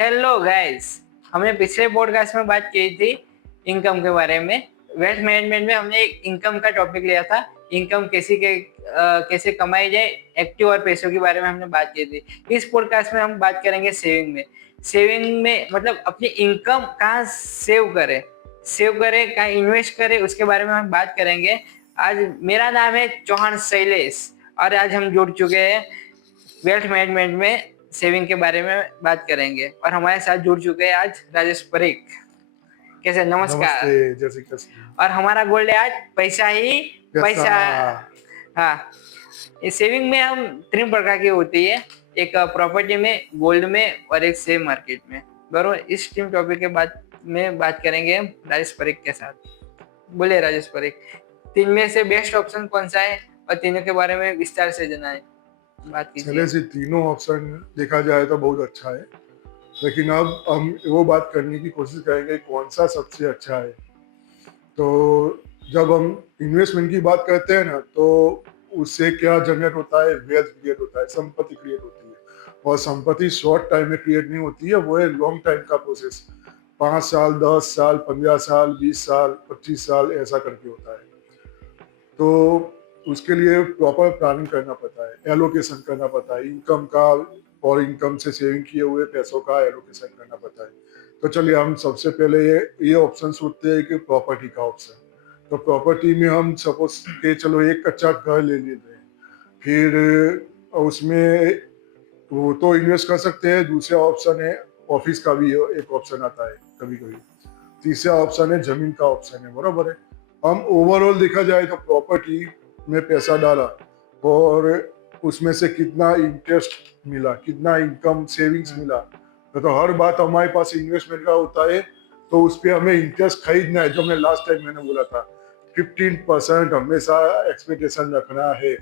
Hello guys. हमने पिछले podcast में बात की थी इनकम के बारे में। वेल्थ मैनेजमेंट में हमने एक इनकम का टॉपिक लिया था। इनकम कैसे कमाई जाए, एक्टिव और पैसों के बारे में हमने बात की थी। इस पॉडकास्ट में हम बात करेंगे सेविंग में मतलब अपनी इनकम कहाँ सेव करें कहाँ इन्वेस्ट करें, उसके बारे में हम बात करेंगे। आज मेरा नाम है चौहान शैलेश और आज हम जुड़ चुके हैं वेल्थ मैनेजमेंट में सेविंग के बारे में बात करेंगे और हमारे साथ जुड़ चुके हैं आज राजेश परीख। कैसे? नमस्ते। नमस्कार। जय श्री कृष्ण। और हमारा गोल्ड है आज पैसा ही पैसा। पैसा। हाँ, इस सेविंग में हम तीन प्रकार की होती है, एक प्रॉपर्टी में, गोल्ड में और एक शेयर मार्केट में। बरोबर, इस तीन टॉपिक के बाद में बात करेंगे हम राजेश परीख के साथ। बोले राजेश परीख, तीन में से बेस्ट ऑप्शन कौन सा है और तीनों के बारे में विस्तार से जनाए, बात कीजिए। चले से तीनों ऑप्शन देखा जाए तो बहुत अच्छा है, लेकिन अब हम वो बात करने की कोशिश करेंगे कौन सा सबसे अच्छा है। तो जब हम इन्वेस्टमेंट की बात करते हैं ना, तो उससे क्या जनरेट होता है, वेल्थ क्रिएट होता है, संपत्ति क्रिएट होती है। और संपत्ति शॉर्ट टाइम में क्रिएट नहीं होती है, वो है लॉन्ग टाइम का प्रोसेस। 5 साल, 10 साल, 15 साल, 20 साल, 25 साल ऐसा करके होता है। तो उसके लिए प्रॉपर प्लानिंग करना पड़ता है, एलोकेशन करना पड़ता है इनकम का, और इनकम से सेविंग किए हुए पैसों का एलोकेशन करना पड़ता है। तो चलिए हम सबसे पहले ये ऑप्शन सोचते हैं कि प्रॉपर्टी का ऑप्शन। तो प्रॉपर्टी में हम सपोज के चलो एक कच्चा घर ले लेते हैं, फिर उसमें वो तो इन्वेस्ट कर सकते हैं। दूसरा ऑप्शन है ऑफिस का, भी एक ऑप्शन आता है कभी कभी। तीसरा ऑप्शन है जमीन का ऑप्शन है, बराबर है। हम ओवरऑल देखा जाए तो प्रॉपर्टी में पैसा डाला और उसमें से कितना इंटरेस्ट मिला, कितना इनकम सेविंग्स मिला, तो हर बात हमारे पास इन्वेस्टमेंट का होता है। तो उस पर हमें इंटरेस्ट खरीदना है, जो मैं लास्ट टाइम मैंने बोला था 15% हमेशा एक्सपेक्टेशन रखना है।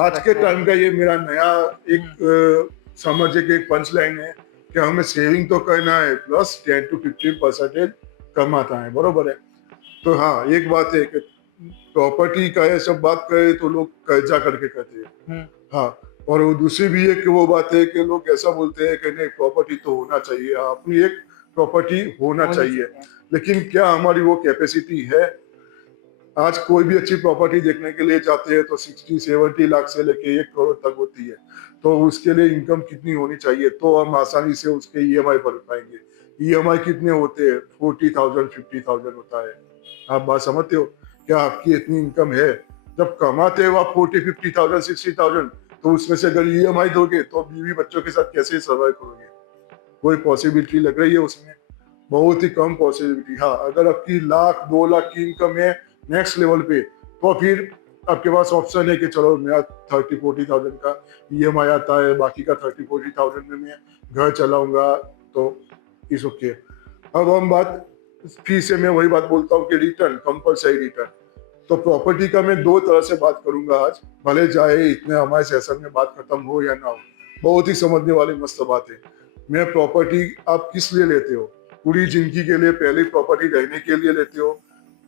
आज के टाइम का ये मेरा नया एक समझ एक पंच लाइन है कि हमें सेविंग तो करना है, प्लस 10 to 15% कमाता है, बरोबर है। तो हाँ, एक बात है कि प्रॉपर्टी का ये सब बात करें तो लोग कर्जा करके करते हैं। हाँ, और वो दूसरी भी एक वो बात है कि लोग ऐसा बोलते हैं कि नहीं प्रॉपर्टी तो होना चाहिए, अपनी एक प्रॉपर्टी होना चाहिए। लेकिन क्या हमारी वो कैपेसिटी है? आज कोई भी अच्छी प्रॉपर्टी देखने के लिए जाते हैं तो 60-70 लाख से लेके 1 करोड़ तक होती है। तो उसके लिए इनकम कितनी होनी चाहिए तो हम आसानी से उसके ईएमआई भर पाएंगे। ईएमआई कितने होते हैं? 40,000, 50,000 होता है। आप बात समझते हो? क्या आपकी इतनी इनकम है? जब कमाते हो आप 40-50,000, 60,000, तो उसमें से अगर ईएमआई दोगे तो बीवी बच्चों के साथ कैसे सर्वाइव करोगे? कोई पॉसिबिलिटी लग रही है उसमें? बहुत ही कम पॉसिबिलिटी। हाँ, अगर आपकी 1 लाख 2 लाख की इनकम है नेक्स्ट लेवल पे, तो फिर आपके पास ऑप्शन है कि चलो मेरा 30-40,000 का ईएमआई आता है, बाकी का 30-40,000 में मैं घर चलाऊंगा, तो इस ओके। अब हम बात, फिर से मैं वही बात बोलता हूँ कि रिटर्न, कंपलसरी रिटर्न। तो प्रॉपर्टी का मैं दो तरह से बात करूंगा आज, भले चाहे इतने हमारे सेशन में बात खत्म हो या ना हो। बहुत ही समझने वाली मस्त बात है। मैं प्रॉपर्टी आप किस लिए लेते हो? पूरी जिंदगी के लिए पहली प्रॉपर्टी रहने के लिए लेते हो,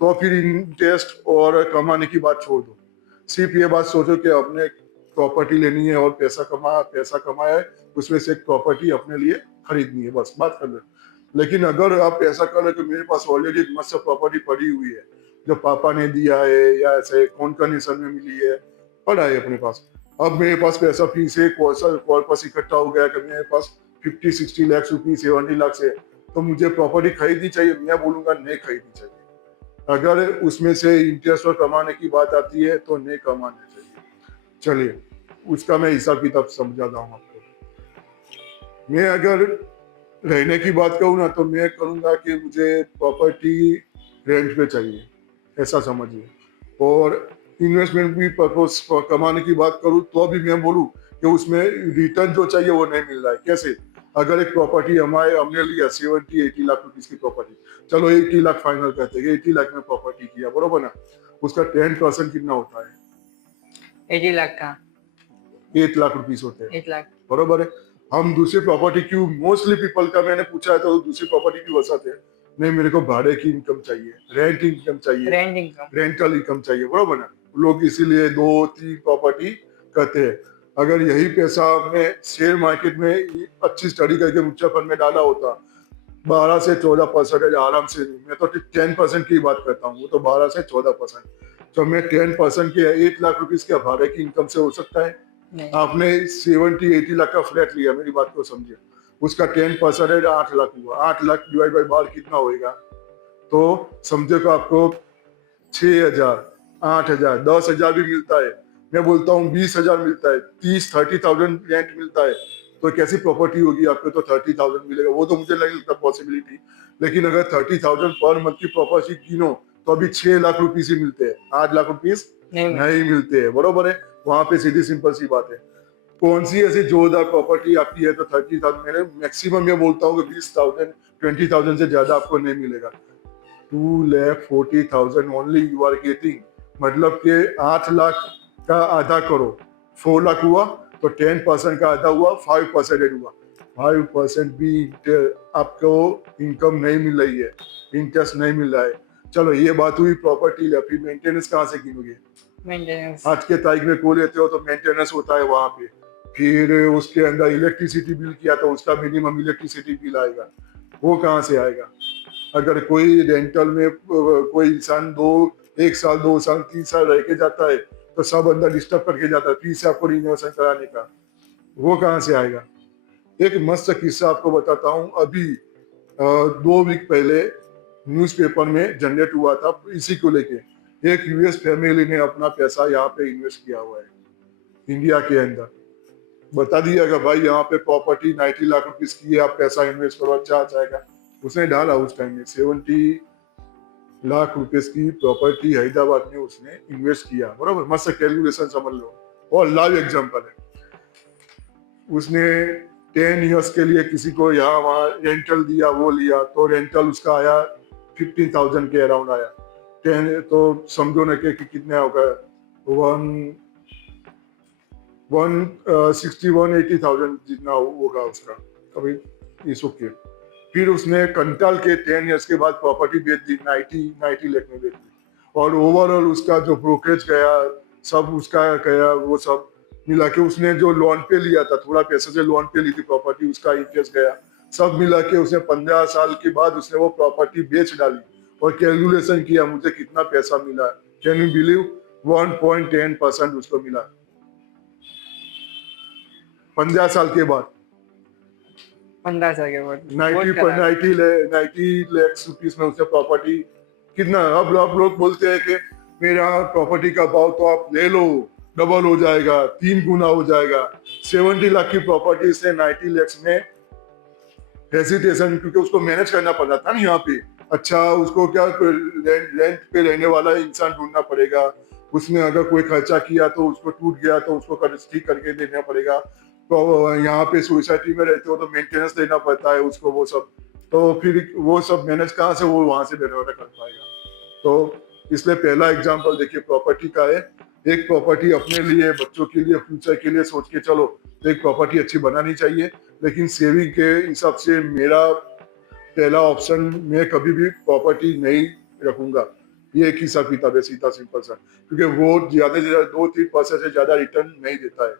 तो फिर इंटरेस्ट और कमाने की बात छोड़ दो। सिर्फ ये बात सोचो कि अपने प्रॉपर्टी लेनी है और पैसा कमाया है, उसमें से एक प्रॉपर्टी अपने लिए खरीदनी है, बस बात कर लो। लेकिन अगर आप ऐसा कर रहे हो कि मेरे पास ऑलरेडी एक मस्त प्रॉपर्टी पड़ी हुई है, जो पापा ने दिया है या ऐसे कौन कंडीशन में मिली है, पड़ा है अपने पास। अब मेरे पास पैसा फिर से कॉर्पस इकट्ठा हो गया कि मेरे पास 50-60 लाख रुपीज 70 लाख से, तो मुझे प्रॉपर्टी खरीदनी चाहिए। मैं बोलूंगा नहीं खरीदनी चाहिए। अगर उसमें से इंटरेस्ट और कमाने की बात आती है तो नहीं कमाना चाहिए। चलिए, उसका मैं हिसाब किताब समझाता हूँ आपको। मैं अगर रहने की बात करूँ ना, तो मैं करूँगा कि मुझे प्रॉपर्टी रेंट पे चाहिए, ऐसा समझिए। और इन्वेस्टमेंट भी पर्पस कमाने की बात करूँ तो भी मैं बोलूँ कि उसमें रिटर्न जो चाहिए वो नहीं मिल रहा है। कैसे? अगर एक प्रॉपर्टी हमने लिया 70-80 लाख रुपीज की प्रॉपर्टी, चलो 80 लाख फाइनल करते हैं, 80 लाख में प्रॉपर्टी किया, बरोबर ना? उसका 10% कितना होता है? 80 लाख का 8 लाख रुपीज होते हैं, 1 लाख। बरोबर है। हम दूसरी प्रॉपर्टी क्यों, मोस्टली पीपल का मैंने पूछा है तो दूसरी प्रॉपर्टी क्यों वसाते हैं? नहीं, मेरे को भाड़े की इनकम चाहिए, रेंट इनकम चाहिए, रेंट इनकम। रेंटल इनकम चाहिए, बरोबर ना? लोग इसीलिए 2-3 प्रॉपर्टी करते हैं। अगर यही पैसा हमने शेयर मार्केट में अच्छी स्टडी करके म्यूचुअल फंड में डाला होता 12 से 14% आराम से, मैं तो 10% की बात करता हूँ, वो तो 12 से 14%। तो मैं 10% के 8 लाख रुपीज के भाड़े की इनकम से हो सकता है? नहीं। आपने 70-80 लाख का फ्लैट लिया, मेरी बात को समझिए, उसका 10% है 8 लाख हुआ, 8 लाख डिवाइड बाई 12 कितना होएगा? तो समझो कि आपको 6,000, 8,000, 10,000 भी मिलता है, मैं बोलता हूँ 20,000 मिलता है, 30,000 रेंट मिलता है, तो कैसी प्रॉपर्टी होगी आपको? तो 30,000 मिलेगा, वो तो मुझे नहीं लगता पॉसिबिलिटी। लेकिन अगर 30,000 पर मंथ की प्रॉपर्टी गिनो तो अभी 6 लाख रुपीज ही मिलते हैं, 8 लाख रुपीज नहीं मिलते हैं, बरोबर है? वहां पे सीधी सिंपल सी बात है। कौन सी ऐसी जोरदार प्रॉपर्टी आपकी है तो 30,000, मैंने मैक्सिमम मैं बोलता हूँ कि 20,000, 20,000 से ज्यादा आपको नहीं मिलेगा। 2,40,000 ओनली यू आर गेटिंग, मतलब कि 8 लाख का आधा करो, 4 लाख हुआ, तो 10% का आधा हुआ, 5% हुआ, 5% भी आपको इनकम नहीं मिल रही है, इंटरेस्ट नहीं मिल रहा है। चलो ये बात हुई प्रॉपर्टी, या फिर मेंटेनेंस कहाँ से गिनोगे? मेंटेनेंस आज के तारीख में कोई लेते हो तो मेंटेनेंस होता है वहां पे, फिर उसके अंदर इलेक्ट्रिसिटी बिल किया तो उसका मिनिमम इलेक्ट्रिसिटी बिल आएगा, वो कहाँ से आएगा? अगर कोई रेंटल में कोई इंसान 1 साल 2 साल 3 साल रह के जाता है तो सब अंदर डिस्टर्ब करके जाता है, फिर से आपको रिनोवेशन कराने का, वो कहाँ से आएगा? एक मस्त किस्सा आपको बताता हूँ, अभी 2 वीक पहले न्यूज़पेपर में जनरेट हुआ था इसी को लेके। एक यूएस फैमिली ने अपना पैसा यहाँ पे इन्वेस्ट किया हुआ है इंडिया के अंदर, बता दिया कि भाई यहाँ पे प्रॉपर्टी 90 लाख रुपीस की है, आप पैसा इन्वेस्ट करो, अच्छा आ जाएगा। उसने डाला उस टाइम में 70 लाख रुपीस की प्रॉपर्टी हैदराबाद में उसने इन्वेस्ट किया, बराबर? मस्त कैलकुलेशन समझ लो, और लाइव एग्जांपल है। उसने 10 इयर्स के लिए किसी को यहाँ वहाँ रेंटल दिया, वो लिया, तो रेंटल उसका आया 15,000 के अराउंड आया। 10 तो समझो ना कि कितने होगा, 160-180,000 जितना होगा उसका, अभी इस ओके। फिर उसने कंटाल के 10 इयर्स के बाद प्रॉपर्टी बेच दी, 90 लाख में बेच दी, और ओवरऑल उसका जो ब्रोकरेज गया, सब उसका गया, वो सब मिला के उसने जो लोन पे लिया था, थोड़ा पैसे से लोन पे ली थी प्रॉपर्टी, उसका इंटरेस्ट गया, सब मिला के उसने 15 साल के बाद उसने वो प्रॉपर्टी बेच डाली, और कैलकुलेशन किया मुझे कितना पैसा मिला। Can you believe? 1.10% उसको मिला 15 साल के बाद। 15 साल के बाद 90 लाख रुपीस में उसने प्रॉपर्टी कितना, अब लोग बोलते हैं कि मेरा प्रॉपर्टी का भाव तो आप ले लो, डबल हो जाएगा, 3 गुना हो जाएगा। 70 लाख की प्रॉपर्टी से 90 लाख में हेसिटेशन, क्योंकि उसको मैनेज करना पड़ा था ना यहाँ पे। अच्छा, उसको क्या रेंट पे रहने वाला इंसान ढूंढना पड़ेगा, उसने अगर कोई खर्चा किया तो उसको टूट गया तो उसको ठीक करके देना पड़ेगा। तो यहाँ पे सोसाइटी में रहते हो तो मेंटेनेंस देना पड़ता है उसको, वो सब, तो फिर वो सब मैनेज कहाँ से वो वहां से देने वाला कर पाएगा? तो इसलिए पहला एग्जांपल देखिए प्रॉपर्टी का है। एक प्रॉपर्टी अपने लिए, बच्चों के लिए, फ्यूचर के लिए सोच के चलो तो एक प्रॉपर्टी अच्छी बनानी चाहिए, लेकिन सेविंग के हिसाब से मेरा पहला ऑप्शन, मैं कभी भी प्रॉपर्टी नहीं रखूंगा। ये एक हिसाब किताब है सीधा सिंपल सा, क्योंकि वो ज्यादा से ज्यादा 2-3% से ज्यादा रिटर्न नहीं देता है।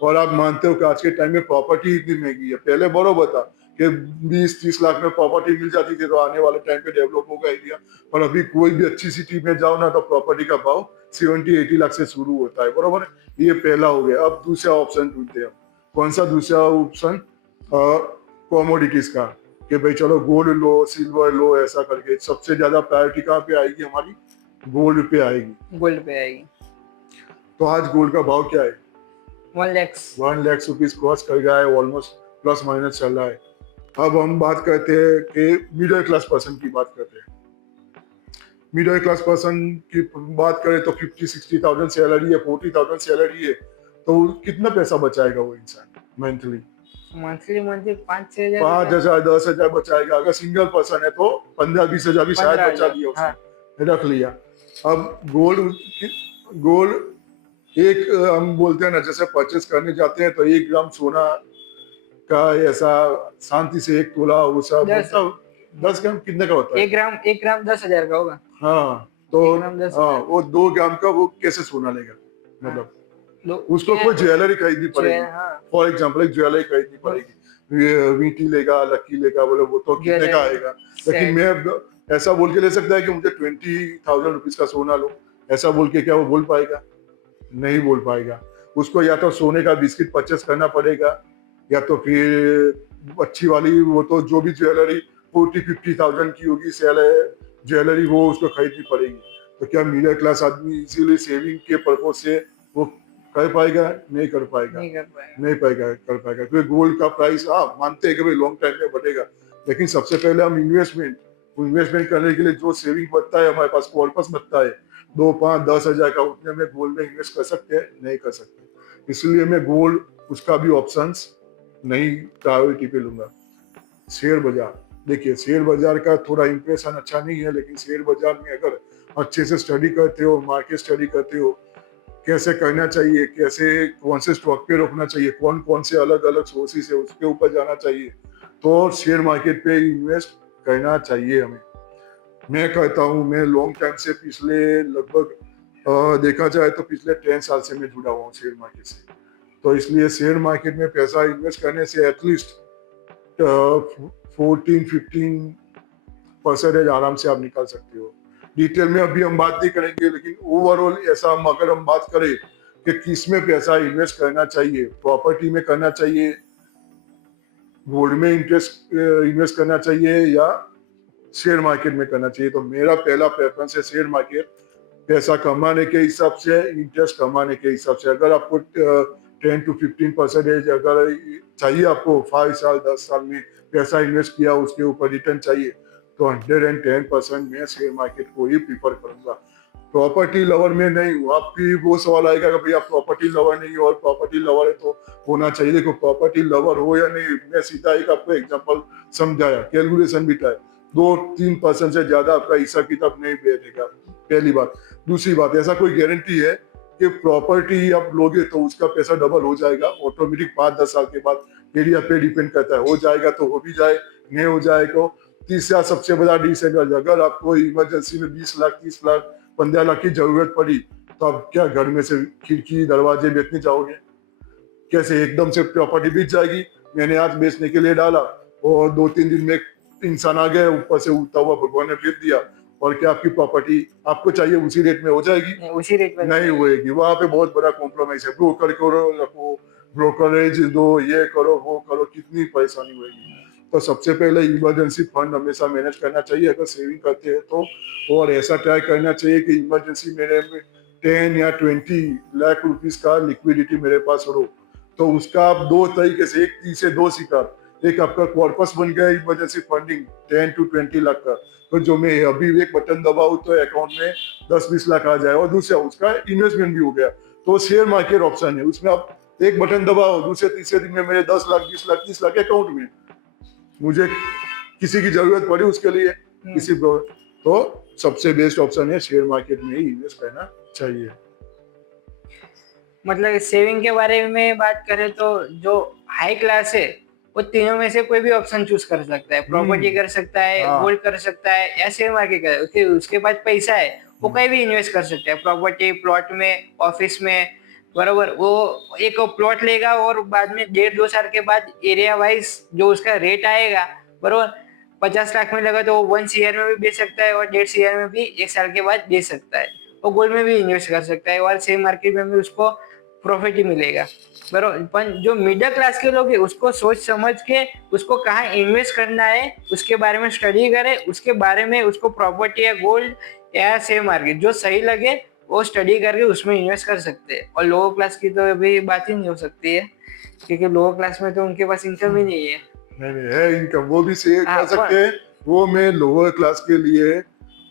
और आप मानते हो कि आज के टाइम में प्रॉपर्टी इतनी महंगी है, पहले बरोबर था कि 20-30 लाख में प्रॉपर्टी मिल जाती थी, तो आने वाले टाइम पे डेवलप होगा इंडिया। और अभी कोई भी अच्छी सिटी में जाओ ना तो प्रॉपर्टी का भाव 70-80 लाख से शुरू होता है, बरोबर? ये पहला हो गया। अब दूसरा ऑप्शन ढूंढते हैं। कौन सा दूसरा ऑप्शन? कॉमोडिटीज का, कि भाई चलो गोल्ड लो, सिल्वर लो, ऐसा करके। सबसे ज्यादा प्रायोरिटी कहाँ पे आएगी हमारी? गोल्ड पे आएगी। गोल्ड पे आएगी। तो आज गोल्ड का भाव क्या है? 1 लाख 1 लाख रुपीज क्रॉस कर गया है, ऑलमोस्ट प्लस माइनस चल रहा है। अब हम बात करते हैं कि मिडिल क्लास पर्सन की बात करते हैं। मिडिल क्लास पर्सन की बात करें तो 50-60,000 सैलरी है, 40,000 सैलरी है, तो कितना पैसा बचाएगा वो इंसान मंथली? मंथली 5-6 हजार 5,000 10,000 बचाएगा। अगर सिंगल पर्सन है तो 15-20 हजार भी शायद बचा लिया उसने, रख लिया। अब गोल्ड एक हम बोलते हैं ना, जैसे परचेस करने जाते हैं तो 1 ग्राम सोना का ऐसा शांति से 1 तोला, वो सब 10 ग्राम कितने का होता है? 1 ग्राम 10,000 का होगा। हाँ, तो 1 ग्राम 10,000 हाँ, वो 2 ग्राम का वो कैसे सोना लेगा? मतलब उसको कोई ज्वेलरी खरीदनी पड़ेगी, हाँ फॉर एग्जाम्पल एक ज्वेलरी खरीदनी पड़ेगी, ये वीटी लेगा, लक्की लेगा, बोले वो तो कितने का आएगा। लेकिन मैं ऐसा बोल के ले सकता है कि मुझे 20,000 रुपीज का सोना लो, ऐसा बोल के क्या वो बोल पाएगा? नहीं बोल पाएगा। उसको या तो सोने का बिस्किट परचेस करना पड़ेगा, या तो फिर अच्छी वाली वो तो जो भी ज्वेलरी 40-50,000 की होगी सेल है ज्वेलरी, वो उसको खरीदनी पड़ेगी। तो क्या मिडिल क्लास आदमी इजीली सेविंग के पर्पज से वो कर पाएगा? नहीं कर पाएगा, नहीं कर पाएगा। नहीं पाएगा कर पाएगा। क्योंकि गोल्ड का प्राइस हाँ मानते हैं कि भाई लॉन्ग टाइम में बढ़ेगा, लेकिन सबसे पहले हम इन्वेस्टमेंट करने के लिए जो सेविंग बचता है हमारे पास, कॉर्पस बचता है 2, 5, 10 हजार का, उतने में गोल्ड में इन्वेस्ट कर सकते हैं? नहीं कर सकते। इसलिए मैं गोल्ड उसका भी ऑप्शंस नहीं प्रायोरिटी पे लूंगा। शेयर बाजार, देखिए शेयर बाजार का थोड़ा इंप्रेशन अच्छा नहीं है, लेकिन शेयर बाजार में अगर अच्छे से स्टडी करते हो, मार्केट स्टडी करते हो, कैसे करना चाहिए, कैसे कौन से स्टॉक पे रोकना चाहिए, कौन कौन से अलग अलग सोर्सेस है उसके ऊपर जाना चाहिए, तो शेयर मार्केट पे इन्वेस्ट करना चाहिए हमें। मैं कहता हूँ, मैं लॉन्ग टाइम से पिछले लगभग देखा जाए तो पिछले 10 साल से मैं जुड़ा हुआ हूँ शेयर मार्केट से। तो इसलिए शेयर मार्केट में पैसा इन्वेस्ट करने से एटलीस्ट 14-15% आराम से आप निकाल सकते हो। डिटेल में अभी हम बात नहीं करेंगे, लेकिन ओवरऑल ऐसा अगर हम बात करें कि किस में पैसा इन्वेस्ट करना चाहिए, प्रॉपर्टी में करना चाहिए, गोल्ड में इन्वेस्ट करना चाहिए, या शेयर मार्केट में करना चाहिए, तो मेरा पहला प्रेफरेंस है शेयर मार्केट। पैसा कमाने के हिसाब से, इंटरेस्ट कमाने के हिसाब से, अगर आपको 10-15% अगर चाहिए, आपको 5 साल 10 साल में पैसा इन्वेस्ट किया उसके ऊपर रिटर्न चाहिए, तो 110% मैं शेयर मार्केट को ही प्रीफर करूंगा। प्रॉपर्टी लवर में नहीं हूँ। आपकी वो सवाल आएगा कि भाई आप प्रॉपर्टी लवर नहीं हो, और प्रॉपर्टी लवर है तो होना चाहिए। देखो प्रॉपर्टी लवर हो या नहीं, मैं सीधा एक आपको एग्जांपल समझाया, कैलकुलेशन बिठाया, 2-3% से ज्यादा आपका हिसाब किताब नहीं बैठेगा, पहली बात। दूसरी बात, ऐसा कोई गारंटी है कि प्रॉपर्टी आप लोगे तो उसका पैसा डबल हो जाएगा ऑटोमेटिक 5-10 साल के बाद? एरिया पे डिपेंड करता है, हो जाएगा तो हो भी जाए, नहीं हो जाए तो। तीसरा सबसे बड़ा डिसएडवांटेज, अगर आपको इमरजेंसी में 20 लाख 30 लाख 15 लाख की जरूरत पड़ी, तो आप क्या घर में से खिड़की दरवाजे बेचने जाओगे? कैसे? एकदम से प्रॉपर्टी बिक जाएगी। मैंने आज बेचने के लिए डाला और 2-3 दिन में इंसान आ गया, ऊपर से उड़ता हुआ भगवान ने बेच दिया, और क्या आपकी प्रॉपर्टी आपको चाहिए उसी रेट में हो जाएगी? उसी रेट में नहीं होएगी। वहां पे बहुत बड़ा कॉम्प्रोमाइज है। ब्रोकर करो, रखो, ब्रोकरेज दो, ये करो वो करो, कितनी परेशानी होगी। तो सबसे पहले इमरजेंसी फंड हमेशा मैनेज करना चाहिए अगर सेविंग करते हैं तो, और ऐसा ट्राई करना चाहिए कि इमरजेंसी मेरे में 10 या 20 लाख रुपीस का लिक्विडिटी मेरे पास हो। तो उसका आप दो तरीके से, एक से दो शिकार, एक आपका कॉर्पस बन गया इमरजेंसी फंडिंग 10-20 लाख का, तो जो मैं अभी एक बटन दबाऊं तो अकाउंट में 10-20 लाख आ जाए, और दूसरा उसका इन्वेस्टमेंट भी हो गया। तो शेयर मार्केट ऑप्शन है, उसमें आप एक बटन दबाओ, दूसरे तीसरे दिन में मेरे 10 लाख 20 लाख 30 लाख अकाउंट में, मुझे किसी की जरूरत पड़ी उसके लिए किसी को, तो सबसे बेस्ट ऑप्शन है शेयर मार्केट में ही इन्वेस्ट करना चाहिए। मतलब सेविंग के बारे में बात करें तो जो हाई क्लास है वो तीनों में से कोई भी ऑप्शन चूज कर सकता है। प्रॉपर्टी कर सकता है, हाँ। गोल्ड कर सकता है, या शेयर मार्केट कर, उसके पास पैसा है वो कहीं भी इन्वेस्ट कर सकता है। प्रॉपर्टी, प्लॉट में, ऑफिस में, बराबर। वो एक प्लॉट लेगा और बाद में 1.5-2 साल के बाद एरिया वाइज जो उसका रेट आएगा, बराबर, 50 लाख में लगा तो वो 1 CR में भी बेच सकता है, और 1.5 CR में भी 1 साल के बाद बेच सकता है। वो गोल्ड में भी इन्वेस्ट कर सकता है, और शेयर मार्केट में भी उसको प्रॉफिट ही मिलेगा, बरोबर। पर जो मिडिल क्लास के लोग हैं उसको सोच समझ के उसको कहाँ इन्वेस्ट करना है उसके बारे में स्टडी करे, उसके बारे में उसको प्रॉपर्टी या गोल्ड या शेयर मार्केट जो सही लगे वो स्टडी करके उसमें इन्वेस्ट कर सकते हैं। और लोअर क्लास की तो अभी बात ही नहीं हो सकती है, क्योंकि लोअर क्लास में तो उनके पास इनकम ही नहीं है। नहीं है इनकम, वो भी से कर सकते हैं। वो मैं लोअर क्लास के लिए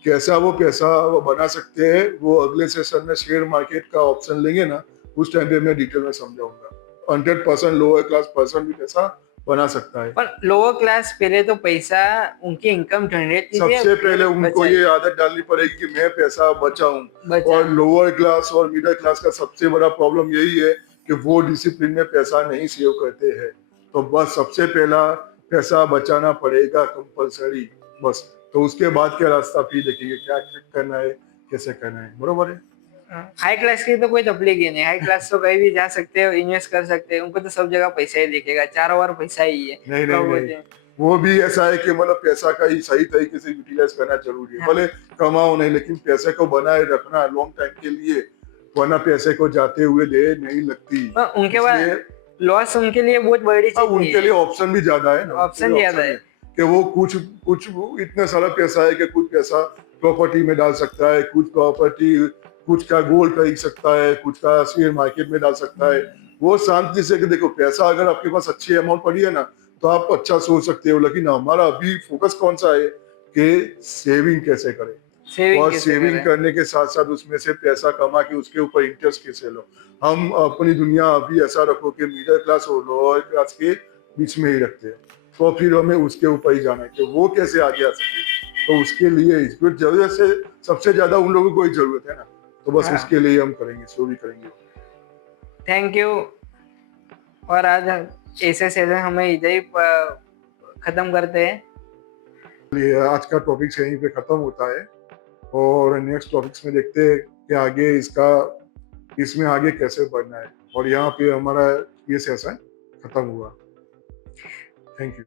कैसा वो पैसा बना सकते हैं, वो अगले सेशन में शेयर मार्केट का ऑप्शन लेंगे ना, उस टाइम पे मैं डिटेल में समझाऊंगा। 100% लोअर क्लास पर्सन भी पैसा बना सकता है। पर लोअर क्लास पहले तो पैसा उनकी इनकम जनरेट कीजिए, सबसे पहले उनको ये आदत डालनी पड़ेगी कि मैं पैसा बचाऊं। और लोअर क्लास और मिडिल क्लास का सबसे बड़ा प्रॉब्लम यही है कि वो डिसिप्लिन में पैसा नहीं सेव करते हैं। तो बस सबसे पहला पैसा बचाना पड़ेगा कंपलसरी, बस। तो उसके बाद क्या रास्ता फिर देखेंगे क्या करना है, कैसे करना है, बरोबर है। हाई क्लास की तो कोई तकलीफ ही नहीं, हाई क्लास तो कहीं भी जा सकते हो, इन्वेस्ट कर सकते हैं, उनको तो सब जगह पैसा ही दिखेगा, चारों ओर पैसा ही है। नहीं नहीं कब नहीं, होते हैं। वो भी ऐसा है कि मतलब पैसा का ही सही तरीके से यूटिलाइज करना जरूरी है। हाँ। भले कमाओ नहीं, लेकिन पैसे को बनाए रखना लॉन्ग टाइम के लिए, वरना पैसे को जाते हुए देर नहीं लगती। पर उनके इसलिए बाद लॉस उनके लिए बहुत बड़ी हाँ, चीज नहीं उनके लिए है। ऑप्शन भी ज्यादा है ना, उनके ऑप्शन लिए ज्यादा ऑप्शन है। है कि वो कुछ कुछ इतना सारा पैसा है कि कुछ पैसा प्रॉपर्टी में डाल सकता है, कुछ प्रॉपर्टी, कुछ का गोल्ड खरीद सकता है, कुछ का शेयर मार्केट में डाल सकता है। वो शांति से कि देखो, पैसा अगर आपके पास अच्छी अमाउंट पड़ी है ना, तो आप अच्छा सोच सकते हो। लेकिन हमारा अभी फोकस कौन सा है कि सेविंग कैसे करें, सेविंग और कैसे सेविंग करें। करने के साथ साथ उसमें से पैसा कमा के उसके ऊपर इंटरेस्ट कैसे लो। हम अपनी दुनिया अभी ऐसा रखो कि मिडिल क्लास और लोअर क्लास के बीच में ही रखते हैं, तो फिर हमें उसके ऊपर ही जाना है कि वो कैसे आगे आ सके। तो उसके लिए इसको जरूरत से सबसे ज्यादा उन लोगों को ही जरूरत है ना, तो बस हाँ। उसके लिए हम करेंगे, जो भी करेंगे। Thank you. और आज ऐसे सेशन हमें इधर ही खत्म करते हैं। ये आज का टॉपिक यहीं पे खत्म होता है, और नेक्स्ट टॉपिक्स में देखते हैं कि आगे इसमें आगे कैसे बढ़ना है। और यहाँ पे हमारा ये सेशन खत्म हुआ। Thank you.